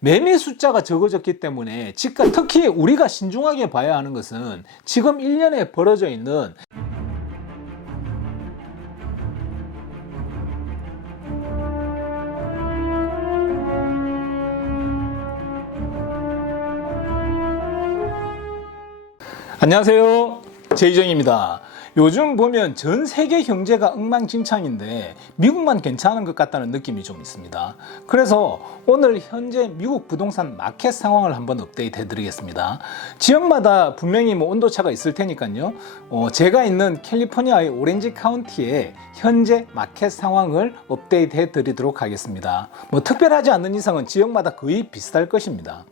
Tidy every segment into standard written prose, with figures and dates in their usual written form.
매매 숫자가 적어졌기 때문에 집값, 특히 우리가 신중하게 봐야 하는 것은 지금 1년에 벌어져 있는 안녕하세요, 제이정입니다. 요즘 보면 전 세계 경제가 엉망진창인데 미국만 괜찮은 것 같다는 느낌이 좀 있습니다. 그래서 오늘 현재 미국 부동산 마켓 상황을 한번 업데이트 해드리겠습니다. 지역마다 분명히 온도차가 있을 테니까요. 제가 있는 캘리포니아의 오렌지 카운티의 현재 마켓 상황을 업데이트 해드리도록 하겠습니다. 특별하지 않는 이상은 지역마다 거의 비슷할 것입니다.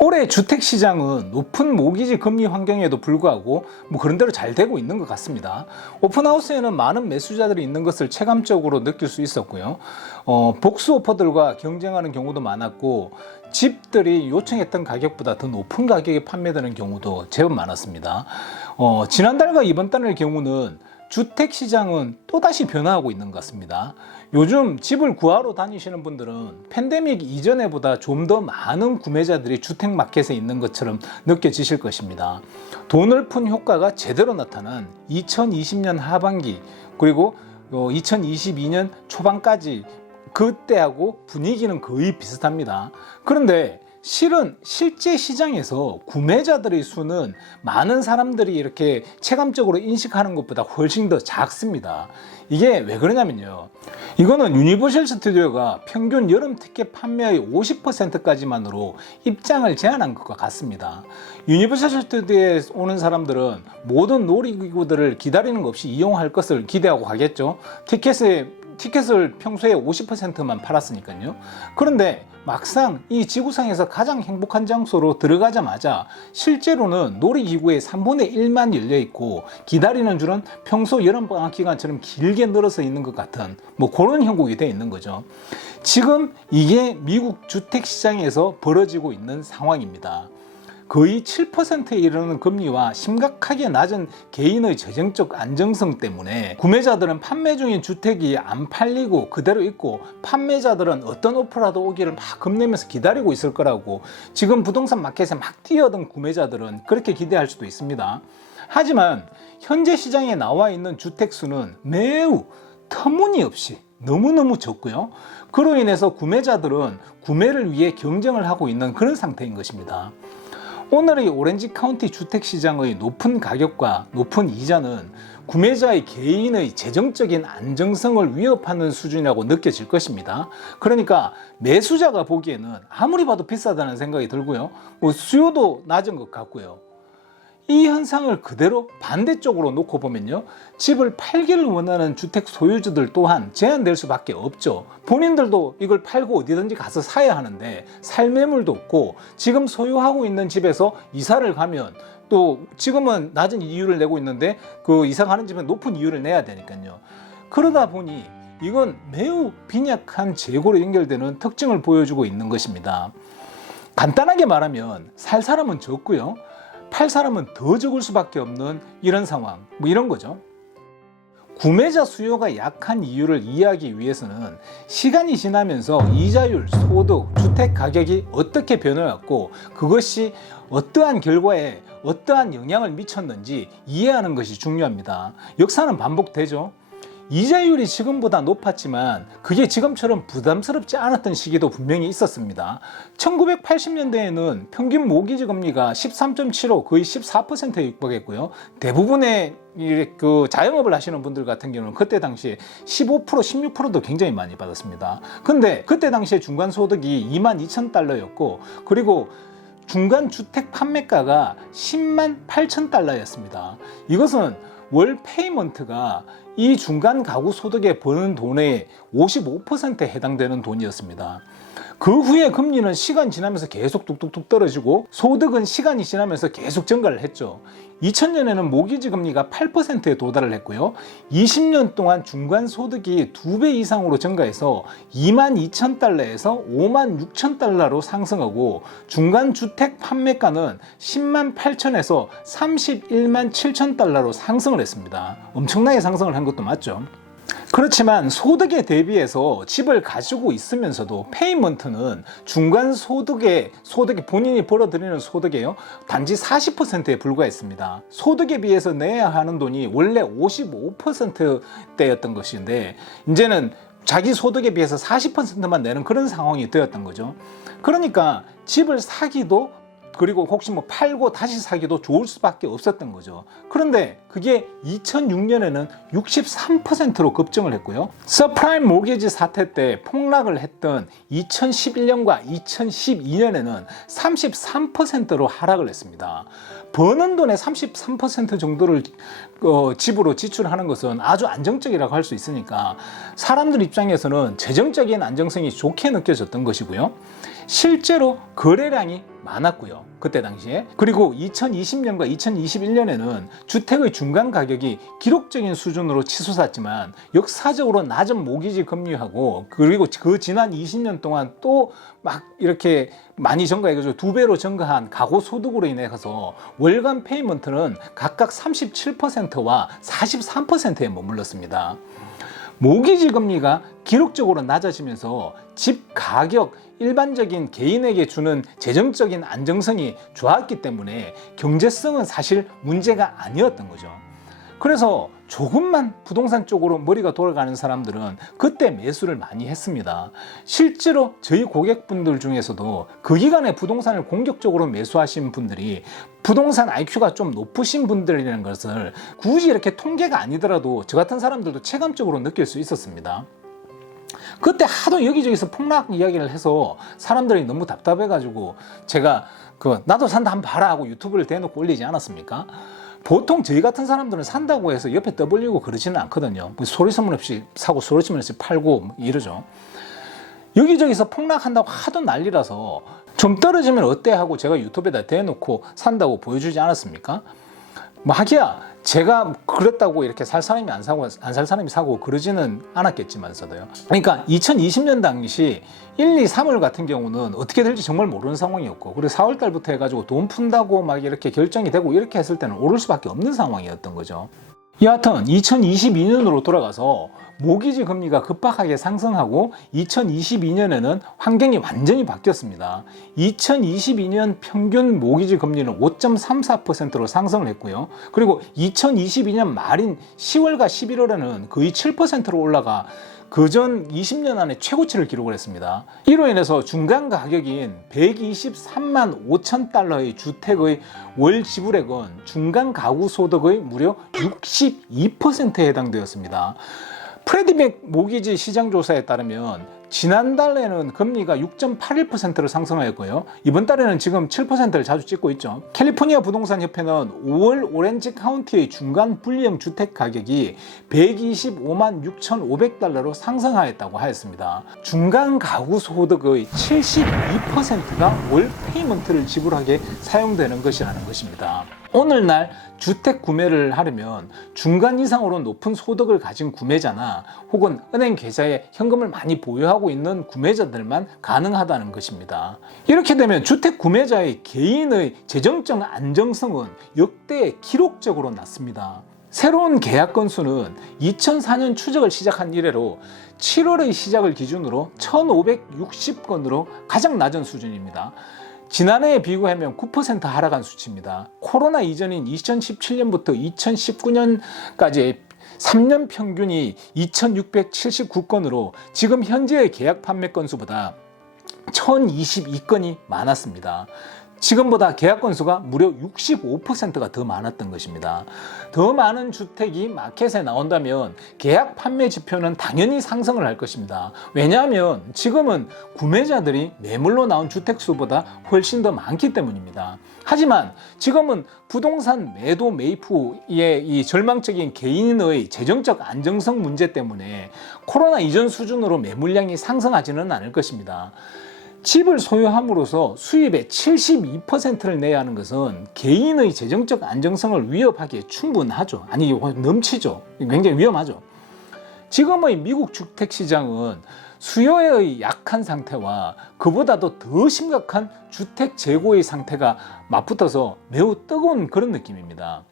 올해 주택시장은 높은 모기지 금리 환경에도 불구하고 그런대로 잘 되고 있는 것 같습니다. 오픈하우스에는 많은 매수자들이 있는 것을 체감적으로 느낄 수 있었고요. 복수 오퍼들과 경쟁하는 경우도 많았고 집들이 요청했던 가격보다 더 높은 가격에 판매되는 경우도 제법 많았습니다. 지난달과 이번 달의 경우는 주택시장은 또다시 변화하고 있는 것 같습니다. 요즘 집을 구하러 다니시는 분들은 팬데믹 이전에보다 좀 더 많은 구매자들이 주택마켓에 있는 것처럼 느껴지실 것입니다. 돈을 푼 효과가 제대로 나타난 2020년 하반기 그리고 2022년 초반까지 그때하고 분위기는 거의 비슷합니다. 그런데 실제 시장에서 구매자들의 수는 많은 사람들이 이렇게 체감적으로 인식하는 것보다 훨씬 더 작습니다. 이게 왜 그러냐면요. 이거는 유니버셜 스튜디오가 평균 여름 티켓 판매의 50%까지만으로 입장을 제한한 것과 같습니다. 유니버셜 스튜디오에 오는 사람들은 모든 놀이기구들을 기다리는 것 없이 이용할 것을 기대하고 가겠죠. 티켓을 평소에 50%만 팔았으니까요. 그런데 막상 이 지구상에서 가장 행복한 장소로 들어가자마자 실제로는 놀이기구의 3분의 1만 열려 있고 기다리는 줄은 평소 여름방학 기간처럼 길게 늘어서 있는 것 같은 그런 형국이 되어 있는 거죠. 지금 이게 미국 주택시장에서 벌어지고 있는 상황입니다. 거의 7%에 이르는 금리와 심각하게 낮은 개인의 재정적 안정성 때문에 구매자들은 판매 중인 주택이 안 팔리고 그대로 있고 판매자들은 어떤 오퍼라도 오기를 막 겁내면서 기다리고 있을 거라고 지금 부동산 마켓에 막 뛰어든 구매자들은 그렇게 기대할 수도 있습니다. 하지만 현재 시장에 나와 있는 주택 수는 매우 터무니없이 너무너무 적고요. 그로 인해서 구매자들은 구매를 위해 경쟁을 하고 있는 그런 상태인 것입니다. 오늘의 오렌지 카운티 주택시장의 높은 가격과 높은 이자는 구매자의 개인의 재정적인 안정성을 위협하는 수준이라고 느껴질 것입니다. 그러니까 매수자가 보기에는 아무리 봐도 비싸다는 생각이 들고요. 수요도 낮은 것 같고요. 이 현상을 그대로 반대쪽으로 놓고 보면요. 집을 팔기를 원하는 주택 소유주들 또한 제한될 수밖에 없죠. 본인들도 이걸 팔고 어디든지 가서 사야 하는데 살 매물도 없고 지금 소유하고 있는 집에서 이사를 가면 또 지금은 낮은 이율을 내고 있는데 그 이사 가는 집은 높은 이율을 내야 되니까요. 그러다 보니 이건 매우 빈약한 재고로 연결되는 특징을 보여주고 있는 것입니다. 간단하게 말하면 살 사람은 적고요. 팔 사람은 더 적을 수밖에 없는 이런 상황, 이런 거죠. 구매자 수요가 약한 이유를 이해하기 위해서는 시간이 지나면서 이자율, 소득, 주택 가격이 어떻게 변해왔고 그것이 어떠한 결과에 어떠한 영향을 미쳤는지 이해하는 것이 중요합니다. 역사는 반복되죠. 이자율이 지금보다 높았지만 그게 지금처럼 부담스럽지 않았던 시기도 분명히 있었습니다. 1980년대에는 평균 모기지 금리가 13.75 거의 14%에 육박했고요. 대부분의 그 자영업을 하시는 분들 같은 경우는 그때 당시에 15% 16%도 굉장히 많이 받았습니다. 근데 그때 당시에 중간 소득이 22,000달러였고 그리고 중간 주택 판매가가 10만 8천 달러였습니다. 이것은 월 페이먼트가 이 중간 가구 소득에 버는 돈의 55%에 해당되는 돈이었습니다. 그 후에 금리는 시간 지나면서 계속 뚝뚝뚝 떨어지고 소득은 시간이 지나면서 계속 증가를 했죠. 2000년에는 모기지 금리가 8%에 도달을 했고요. 20년 동안 중간 소득이 2배 이상으로 증가해서 22,000달러에서 56,000달러로 상승하고 중간 주택 판매가는 10만 8천에서 31만 7천 달러로 상승을 했습니다. 엄청나게 상승을 한 것도 맞죠. 그렇지만 소득에 대비해서 집을 가지고 있으면서도 페이먼트는 중간 소득이 본인이 벌어들이는 소득이에요. 단지 40%에 불과했습니다. 소득에 비해서 내야 하는 돈이 원래 55%대였던 것인데 이제는 자기 소득에 비해서 40%만 내는 그런 상황이 되었던 거죠. 그러니까 집을 사기도 그리고 혹시 뭐 팔고 다시 사기도 좋을 수밖에 없었던 거죠. 그런데 그게 2006년에는 63%로 급증을 했고요. 서프라임 모기지 사태 때 폭락을 했던 2011년과 2012년에는 33%로 하락을 했습니다. 버는 돈의 33% 정도를 집으로 지출하는 것은 아주 안정적이라고 할 수 있으니까 사람들 입장에서는 재정적인 안정성이 좋게 느껴졌던 것이고요. 실제로 거래량이 많았고요. 그때 당시에. 그리고 2020년과 2021년에는 주택의 중간 가격이 기록적인 수준으로 치솟았지만 역사적으로 낮은 모기지 금리하고 그리고 그 지난 20년 동안 또 막 이렇게 많이 증가해가지고 2배로 증가한 가구 소득으로 인해서 월간 페이먼트는 각각 37%와 43%에 머물렀습니다. 모기지 금리가 기록적으로 낮아지면서 집 가격, 일반적인 개인에게 주는 재정적인 안정성이 좋았기 때문에 경제성은 사실 문제가 아니었던 거죠. 그래서 조금만 부동산 쪽으로 머리가 돌아가는 사람들은 그때 매수를 많이 했습니다. 실제로 저희 고객분들 중에서도 그 기간에 부동산을 공격적으로 매수하신 분들이 부동산 IQ가 좀 높으신 분들이라는 것을 굳이 이렇게 통계가 아니더라도 저 같은 사람들도 체감적으로 느낄 수 있었습니다. 그때 하도 여기저기서 폭락 이야기를 해서 사람들이 너무 답답해가지고 제가 나도 산다 한번 봐라 하고 유튜브를 대놓고 올리지 않았습니까? 보통 저희 같은 사람들은 산다고 해서 옆에 떠벌리고 그러지는 않거든요. 소리소문 없이 사고 소리소문 없이 팔고 이러죠. 여기저기서 폭락한다고 하도 난리라서 좀 떨어지면 어때 하고 제가 유튜브에다 대놓고 산다고 보여주지 않았습니까? 뭐 하기야 제가 그랬다고 이렇게 살 사람이 안 살 사람이 사고 그러지는 않았겠지만서도요. 그러니까 2020년 당시 1, 2, 3월 같은 경우는 어떻게 될지 정말 모르는 상황이었고 그리고 4월 달부터 해가지고 돈 푼다고 막 이렇게 결정이 되고 이렇게 했을 때는 오를 수밖에 없는 상황이었던 거죠. 여하튼 2022년으로 돌아가서 모기지 금리가 급박하게 상승하고 2022년에는 환경이 완전히 바뀌었습니다. 2022년 평균 모기지 금리는 5.34%로 상승을 했고요. 그리고 2022년 말인 10월과 11월에는 거의 7%로 올라가 그전 20년 안에 최고치를 기록을 했습니다. 이로 인해서 중간 가격인 123만 5천 달러의 주택의 월 지불액은 중간 가구 소득의 무려 62%에 해당되었습니다. 프레디맥 모기지 시장 조사에 따르면 지난달에는 금리가 6.81%로 상승하였고요. 이번 달에는 지금 7%를 자주 찍고 있죠. 캘리포니아 부동산 협회는 5월 오렌지 카운티의 중간 분리형 주택 가격이 125만 6,500달러로 상승하였다고 하였습니다. 중간 가구 소득의 72%가 월 페이먼트를 지불하게 사용되는 것이라는 것입니다. 오늘날 주택 구매를 하려면 중간 이상으로 높은 소득을 가진 구매자나 혹은 은행 계좌에 현금을 많이 보유하고 있는 구매자들만 가능하다는 것입니다. 이렇게 되면 주택 구매자의 개인의 재정적 안정성은 역대 기록적으로 낮습니다. 새로운 계약 건수는 2004년 추적을 시작한 이래로 7월의 시작을 기준으로 1,560건으로 가장 낮은 수준입니다. 지난해에 비교하면 9% 하락한 수치입니다. 코로나 이전인 2017년부터 2019년까지 3년 평균이 2,679건으로 지금 현재의 계약 판매 건수보다 1,022건이 많았습니다. 지금보다 계약 건수가 무려 65%가 더 많았던 것입니다. 더 많은 주택이 마켓에 나온다면 계약 판매 지표는 당연히 상승을 할 것입니다. 왜냐하면 지금은 구매자들이 매물로 나온 주택 수보다 훨씬 더 많기 때문입니다. 하지만 지금은 부동산 매도 매입후의 이 절망적인 개인의 재정적 안정성 문제 때문에 코로나 이전 수준으로 매물량이 상승하지는 않을 것입니다. 집을 소유함으로써 수입의 72%를 내야 하는 것은 개인의 재정적 안정성을 위협하기에 충분하죠. 아니, 넘치죠. 굉장히 위험하죠. 지금의 미국 주택시장은 수요의 약한 상태와 그보다도 더 심각한 주택 재고의 상태가 맞붙어서 매우 뜨거운 그런 느낌입니다.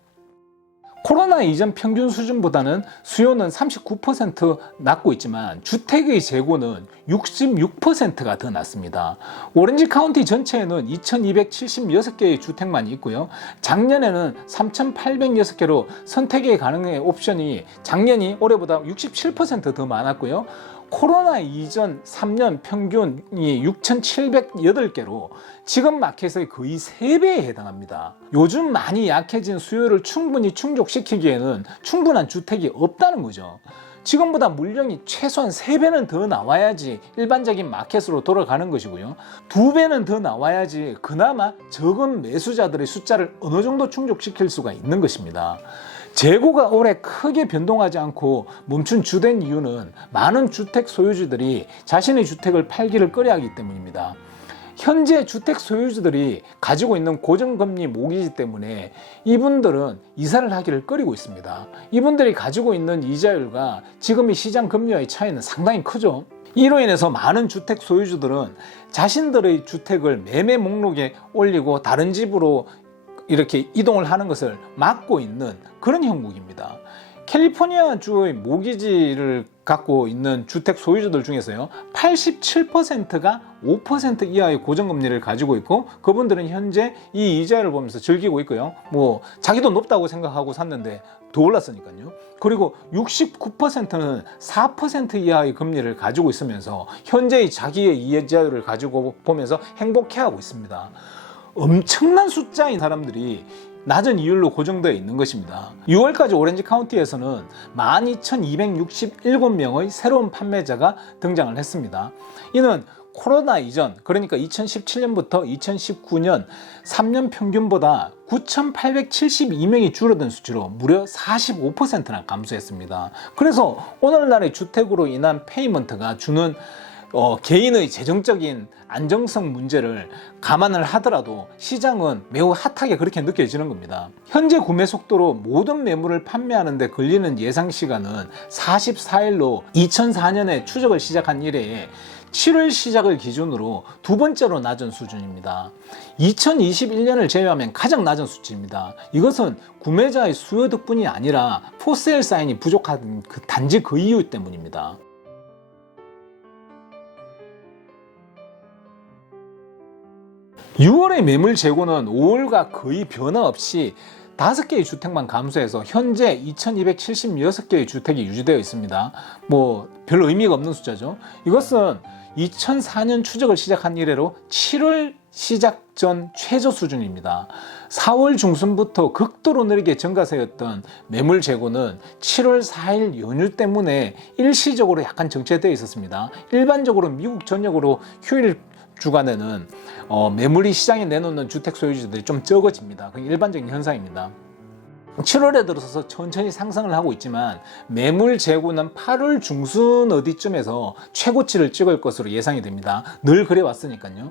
코로나 이전 평균 수준보다는 수요는 39% 낮고 있지만 주택의 재고는 66%가 더 낮습니다. 오렌지 카운티 전체에는 2276개의 주택만 있고요. 작년에는 3806개로 선택의 가능한 옵션이 작년이 올해보다 67% 더 많았고요. 코로나 이전 3년 평균이 6,708개로 지금 마켓의 거의 3배에 해당합니다. 요즘 많이 약해진 수요를 충분히 충족시키기에는 충분한 주택이 없다는 거죠. 지금보다 물량이 최소한 3배는 더 나와야지 일반적인 마켓으로 돌아가는 것이고요. 2배는 더 나와야지 그나마 적은 매수자들의 숫자를 어느 정도 충족시킬 수가 있는 것입니다. 재고가 올해 크게 변동하지 않고 멈춘 주된 이유는 많은 주택 소유주들이 자신의 주택을 팔기를 꺼려하기 때문입니다. 현재 주택 소유주들이 가지고 있는 고정금리 모기지 때문에 이분들은 이사를 하기를 꺼리고 있습니다. 이분들이 가지고 있는 이자율과 지금의 시장 금리와의 차이는 상당히 크죠. 이로 인해서 많은 주택 소유주들은 자신들의 주택을 매매 목록에 올리고 다른 집으로 이렇게 이동을 하는 것을 막고 있는 그런 형국입니다. 캘리포니아 주의 모기지를 갖고 있는 주택 소유주들 중에서요 87%가 5% 이하의 고정금리를 가지고 있고 그분들은 현재 이 이자를 보면서 즐기고 있고요. 뭐 자기도 높다고 생각하고 샀는데 더 올랐으니까요. 그리고 69%는 4% 이하의 금리를 가지고 있으면서 현재의 자기의 이자율을 가지고 보면서 행복해하고 있습니다. 엄청난 숫자인 사람들이 낮은 이율로 고정되어 있는 것입니다. 6월까지 오렌지 카운티에서는 12,267명의 새로운 판매자가 등장을 했습니다. 이는 코로나 이전, 그러니까 2017년부터 2019년 3년 평균보다 9,872명이 줄어든 수치로 무려 45%나 감소했습니다. 그래서 오늘날의 주택으로 인한 페이먼트가 주는 개인의 재정적인 안정성 문제를 감안을 하더라도 시장은 매우 핫하게 그렇게 느껴지는 겁니다. 현재 구매 속도로 모든 매물을 판매하는 데 걸리는 예상 시간은 44일로 2004년에 추적을 시작한 이래에 7월 시작을 기준으로 두 번째로 낮은 수준입니다. 2021년을 제외하면 가장 낮은 수치입니다. 이것은 구매자의 수요 덕분이 아니라 포세일 사인이 부족한 단지 그 이유 때문입니다. 6월의 매물 재고는 5월과 거의 변화 없이 5개의 주택만 감소해서 현재 2276개의 주택이 유지되어 있습니다. 뭐 별 의미가 없는 숫자죠. 이것은 2004년 추적을 시작한 이래로 7월 시작 전 최저 수준입니다. 4월 중순부터 극도로 느리게 증가세였던 매물 재고는 7월 4일 연휴 때문에 일시적으로 약간 정체되어 있었습니다. 일반적으로 미국 전역으로 휴일 주간에는 매물이 시장에 내놓는 주택 소유주들이 좀 적어집니다. 그게 일반적인 현상입니다. 7월에 들어서서 천천히 상승을 하고 있지만 매물 재고는 8월 중순 어디쯤에서 최고치를 찍을 것으로 예상이 됩니다. 늘 그래 왔으니까요.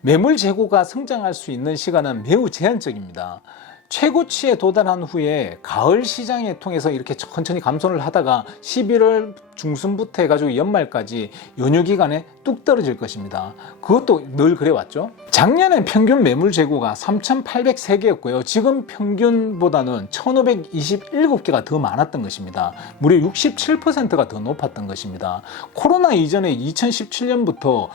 매물 재고가 성장할 수 있는 시간은 매우 제한적입니다. 최고치에 도달한 후에 가을 시장에 통해서 이렇게 천천히 감소를 하다가 11월 중순부터 해가지고 연말까지 연휴 기간에 뚝 떨어질 것입니다. 그것도 늘 그래 왔죠. 작년엔 평균 매물 재고가 3,803개였고요. 지금 평균보다는 1,527개가 더 많았던 것입니다. 무려 67%가 더 높았던 것입니다. 코로나 이전에 2017년부터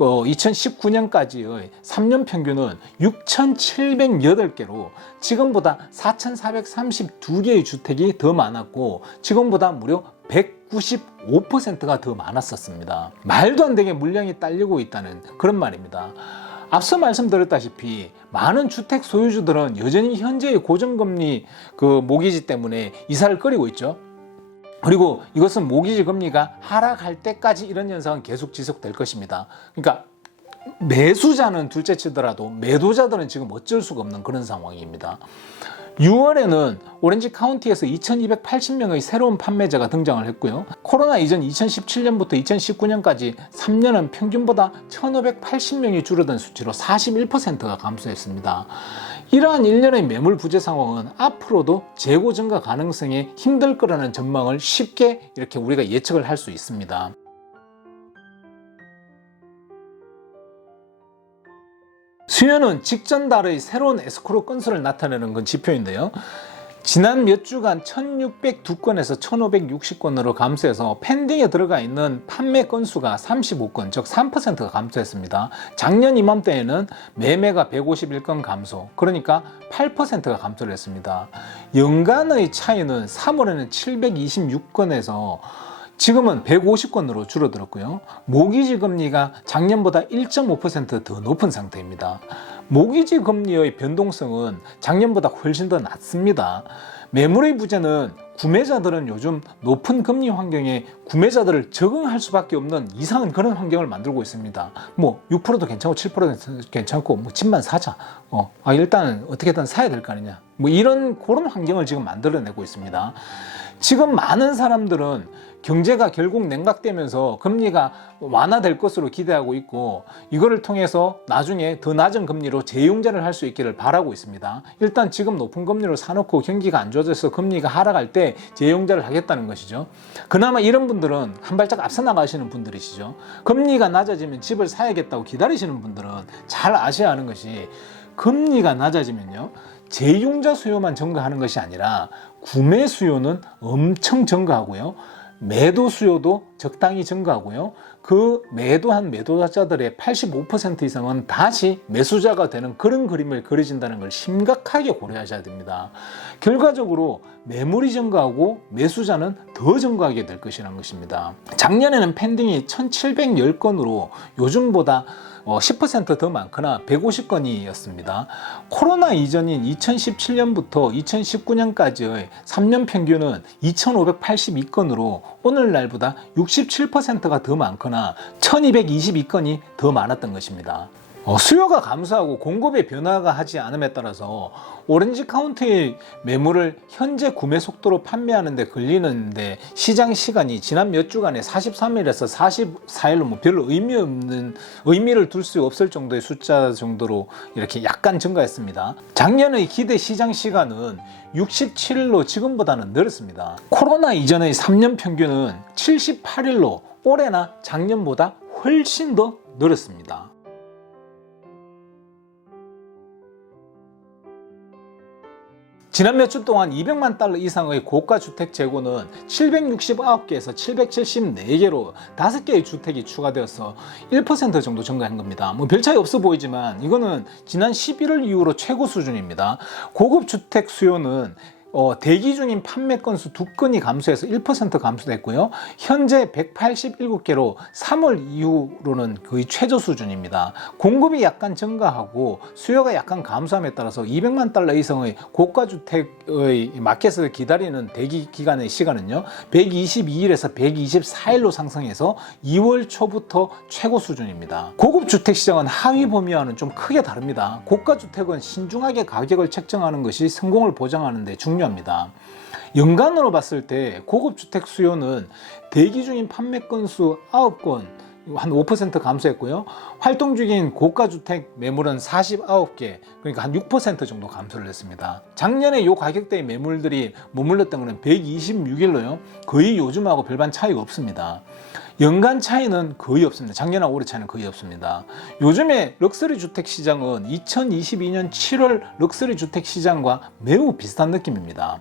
2019년까지의 3년 평균은 6,708개로 지금보다 4,432개의 주택이 더 많았고 지금보다 무려 195%가 더 많았었습니다. 말도 안 되게 물량이 딸리고 있다는 그런 말입니다. 앞서 말씀드렸다시피 많은 주택 소유주들은 여전히 현재의 고정금리 모기지 때문에 이사를 꺼리고 있죠. 그리고 이것은 모기지 금리가 하락할 때까지 이런 현상은 계속 지속될 것입니다. 그러니까 매수자는 둘째 치더라도 매도자들은 지금 어쩔 수가 없는 그런 상황입니다. 6월에는 오렌지 카운티에서 2280명의 새로운 판매자가 등장을 했고요. 코로나 이전 2017년부터 2019년까지 3년은 평균보다 1580명이 줄어든 수치로 41%가 감소했습니다. 이러한 1년의 매물 부재 상황은 앞으로도 재고 증가 가능성이 힘들 거라는 전망을 쉽게 이렇게 우리가 예측을 할 수 있습니다. 수요는 직전 달의 새로운 에스크로 건수를 나타내는 건 지표인데요. 지난 몇 주간 1602건에서 1560건으로 감소해서 펜딩에 들어가 있는 판매 건수가 35건, 즉 3%가 감소했습니다. 작년 이맘때에는 매매가 151건 감소, 그러니까 8%가 감소를 했습니다. 연간의 차이는 3월에는 726건에서 지금은 150건으로 줄어들었고요. 모기지 금리가 작년보다 1.5% 더 높은 상태입니다. 모기지 금리의 변동성은 작년보다 훨씬 더 낮습니다. 매물의 부재는 구매자들은 요즘 높은 금리 환경에 구매자들을 적응할 수밖에 없는 이상한 그런 환경을 만들고 있습니다. 뭐 6%도 괜찮고 7%도 괜찮고 뭐 집만 사자. 일단 어떻게든 사야 될 거 아니냐. 뭐 그런 환경을 지금 만들어내고 있습니다. 지금 많은 사람들은 경제가 결국 냉각되면서 금리가 완화될 것으로 기대하고 있고, 이거를 통해서 나중에 더 낮은 금리로 재융자를 할 수 있기를 바라고 있습니다. 일단 지금 높은 금리로 사놓고 경기가 안 좋아져서 금리가 하락할 때 재융자를 하겠다는 것이죠. 그나마 이런 분들은 한 발짝 앞서 나가시는 분들이시죠. 금리가 낮아지면 집을 사야겠다고 기다리시는 분들은 잘 아셔야 하는 것이, 금리가 낮아지면요, 재융자 수요만 증가하는 것이 아니라 구매 수요는 엄청 증가하고요, 매도 수요도 적당히 증가하고요, 그 매도한 매도자들의 85% 이상은 다시 매수자가 되는 그런 그림을 그려진다는 걸 심각하게 고려하셔야 됩니다. 결과적으로 매물이 증가하고 매수자는 더 증가하게 될 것이라는 것입니다. 작년에는 펜딩이 1710건으로 요즘보다 10% 더 많거나 150건이었습니다. 코로나 이전인 2017년부터 2019년까지의 3년 평균은 2582건으로 오늘날보다 67%가 더 많거나 1222건이 더 많았던 것입니다. 수요가 감소하고 공급의 변화가 하지 않음에 따라서 오렌지 카운티의 매물을 현재 구매 속도로 판매하는 데 걸리는데 시장 시간이 지난 몇 주간에 43일에서 44일로 뭐 별로 의미를 둘 수 없을 정도의 숫자 정도로 이렇게 약간 증가했습니다. 작년의 기대 시장 시간은 67일로 지금보다는 늘었습니다. 코로나 이전의 3년 평균은 78일로 올해나 작년보다 훨씬 더 늘었습니다. 지난 몇 주 동안 200만 달러 이상의 고가 주택 재고는 769개에서 774개로 5개의 주택이 추가되어서 1% 정도 증가한 겁니다. 뭐 별 차이 없어 보이지만 이거는 지난 11월 이후로 최고 수준입니다. 고급 주택 수요는 대기 중인 판매 건수 2건이 감소해서 1% 감소됐고요. 현재 187개로 3월 이후로는 거의 최저 수준입니다. 공급이 약간 증가하고 수요가 약간 감소함에 따라서 200만 달러 이상의 고가 주택의 마켓을 기다리는 대기 기간의 시간은요, 122일에서 124일로 상승해서 2월 초부터 최고 수준입니다. 고급 주택 시장은 하위 범위와는 좀 크게 다릅니다. 고가 주택은 신중하게 가격을 책정하는 것이 성공을 보장하는 데 중요합니다. 연간으로 봤을 때 고급 주택 수요는 대기 중인 판매 건수 9건 한 5% 감소했고요. 활동 중인 고가 주택 매물은 49개, 그러니까 한 6% 정도 감소를 했습니다. 작년에 이 가격대의 매물들이 머물렀던 것은 126일로요. 거의 요즘하고 별반 차이가 없습니다. 연간 차이는 거의 없습니다. 작년하고 올해 차이는 거의 없습니다. 요즘에 럭셔리 주택 시장은 2022년 7월 럭셔리 주택 시장과 매우 비슷한 느낌입니다.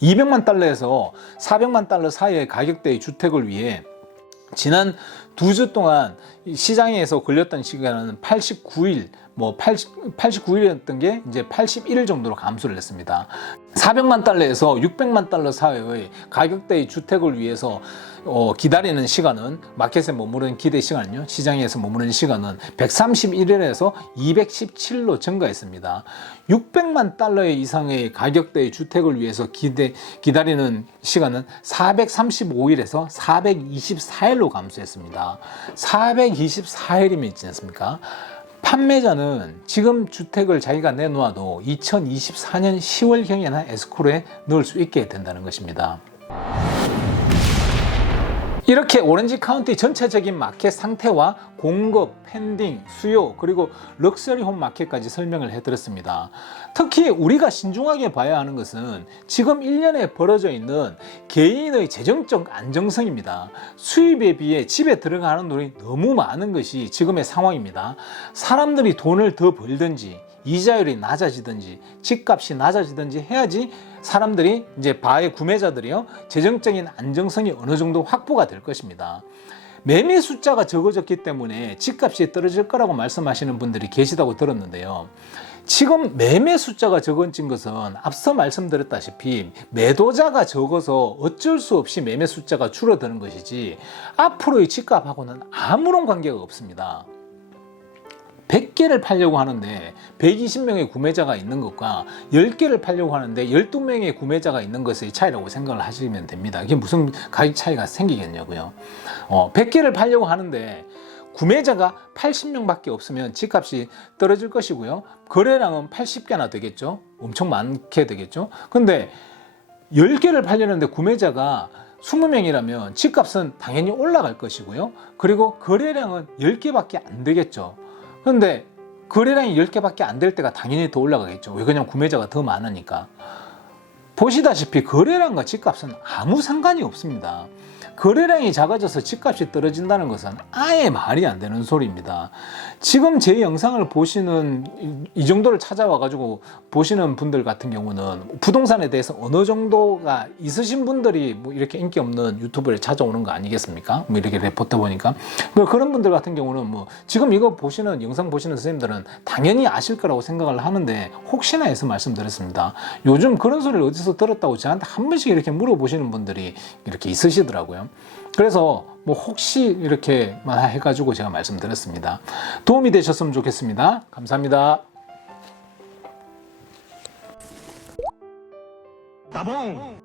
200만 달러에서 400만 달러 사이의 가격대의 주택을 위해 지난 2주 동안 시장에서 걸렸던 시간은 89일, 89일이었던 게 이제 81일 정도로 감소를 했습니다. 400만 달러에서 600만 달러 사이의 가격대의 주택을 위해서 기다리는 시간은, 마켓에 머무르는 기대 시간은요, 시장에서 머무르는 시간은 131일에서 217일로 증가했습니다. 600만 달러 이상의 가격대의 주택을 위해서 기다리는 시간은 435일에서 424일로 감소했습니다. 424일이면 있지 않습니까? 판매자는 지금 주택을 자기가 내놓아도 2024년 10월경에나 에스코로에 넣을 수 있게 된다는 것입니다. 이렇게 오렌지 카운티 전체적인 마켓 상태와 공급, 펜딩, 수요, 그리고 럭셔리 홈 마켓까지 설명을 해드렸습니다. 특히 우리가 신중하게 봐야 하는 것은 지금 1년에 벌어져 있는 개인의 재정적 안정성입니다. 수입에 비해 집에 들어가는 돈이 너무 많은 것이 지금의 상황입니다. 사람들이 돈을 더 벌든지 이자율이 낮아지든지 집값이 낮아지든지 해야지 사람들이 이제 바의 구매자들이요 재정적인 안정성이 어느 정도 확보가 될 것입니다. 매매 숫자가 적어졌기 때문에 집값이 떨어질 거라고 말씀하시는 분들이 계시다고 들었는데요. 지금 매매 숫자가 적어진 것은 앞서 말씀드렸다시피 매도자가 적어서 어쩔 수 없이 매매 숫자가 줄어드는 것이지 앞으로의 집값하고는 아무런 관계가 없습니다. 100개를 팔려고 하는데 120명의 구매자가 있는 것과 10개를 팔려고 하는데 12명의 구매자가 있는 것의 차이라고 생각을 하시면 됩니다. 이게 무슨 가격 차이가 생기겠냐고요. 100개를 팔려고 하는데 구매자가 80명밖에 없으면 집값이 떨어질 것이고요. 거래량은 80개나 되겠죠. 엄청 많게 되겠죠. 근데 10개를 팔려는데 구매자가 20명이라면 집값은 당연히 올라갈 것이고요. 그리고 거래량은 10개밖에 안 되겠죠. 그런데 거래량이 10개밖에 안 될 때가 당연히 더 올라가겠죠. 왜 그냥 구매자가 더 많으니까. 보시다시피 거래량과 집값은 아무 상관이 없습니다. 거래량이 작아져서 집값이 떨어진다는 것은 아예 말이 안 되는 소리입니다. 지금 제 영상을 보시는 이 정도를 찾아와 가지고 보시는 분들 같은 경우는 부동산에 대해서 어느 정도가 있으신 분들이 뭐 이렇게 인기 없는 유튜브를 찾아오는 거 아니겠습니까? 뭐 이렇게 레포트 보니까 그런 분들 같은 경우는 뭐 지금 이거 보시는 영상 보시는 선생님들은 당연히 아실 거라고 생각을 하는데 혹시나 해서 말씀드렸습니다. 요즘 그런 소리를 어디서 들었다고 저한테 한 번씩 이렇게 물어보시는 분들이 이렇게 있으시더라고요. 그래서 뭐 혹시 이렇게만 해가지고 제가 말씀드렸습니다. 도움이 되셨으면 좋겠습니다. 감사합니다. 따봉!